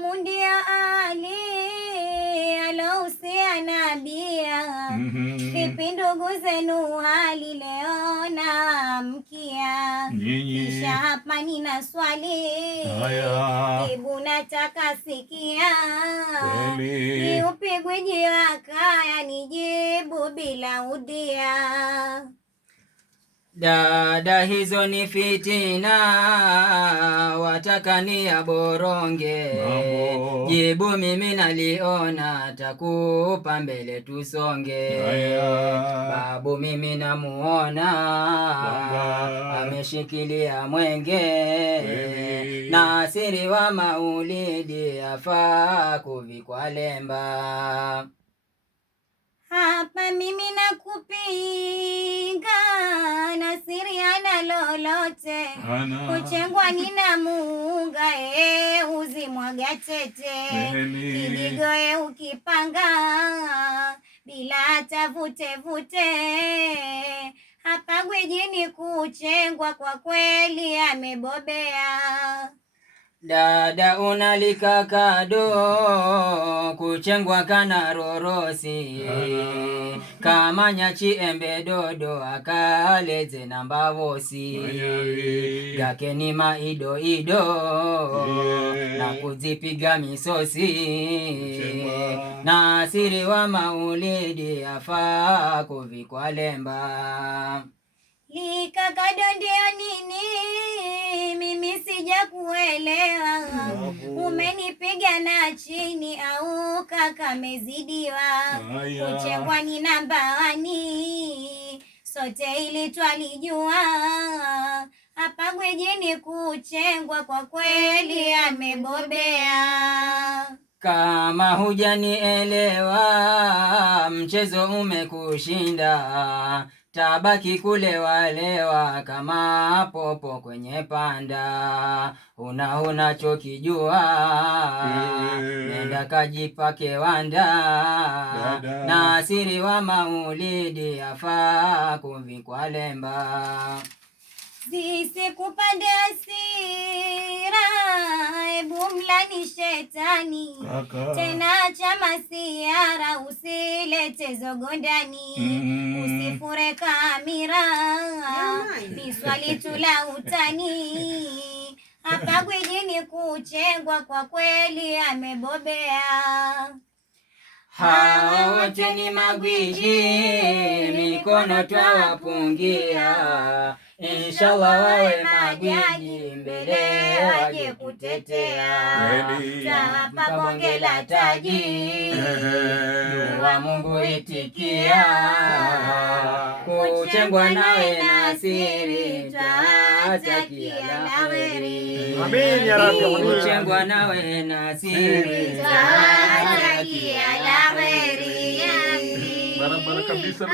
mundia ali alousia nabia vipi ndugu zenu hali leo na mkia kisha hapa nina swali jibu nataka sikia ni upigwe jiwakaya nijibu bila udia. Dada hizo ni fitina, wataka ni aboronge. Jibu mimi naliona, takupa mbele tusonge. Babu mimi namuona, ameshikilia mwenge. Nasiri wa maulidi, afaa kuvikwa lemba. Hapa mimi nakupinga, Nasiri ana lolote, kuchengwa nina muunga, uzimwaga tete, kidigoe ukipanga, bila tavute vute, hapa gwijini kuchengwa, kwa kweli amebobea. Dada unalika kado, kuchengwa kana rorosi, kama nyachi embe dodo, akaleze na mbavosi. Gake ni maido ido, na kuzipiga misosi. Nasiri wa maulidi, afaa kuvikwa lemba. Lika kado ndio nini? Mimi sija kuelewa. Umenipiga na chini au kaka mezidiwa? Kuchengwa ni nambawani, sote ili twalijua. Hapa gwijini kuchengwa, kwa kweli amebobea. Kama hujanielewa, mchezo umekushinda, tabaki kulewalewa kama popo kwenye panda. Unachokijua, nenda kajipake wanda. Nasiri wa maulidi, afaa kuvikwa lemba. Zisikupande hasira, ebu mlani shetani. Tena chama siara, usilete zogondani. Usifure kamira, biswali tula utani. Hapa gwijini kuchengwa, kwa kweli amebobea. Hao wote ni magwiji, mikono twawapungia. Inshallah wawe magwiji, mbele waje kutetea. Tawapa bonge la taji, dua Mungu itikia. Kuchengwa nawe Nasiri, twatakia laheri. Kuchengwa nawe Nasiri, twatakia laheri. Barabara kabisa.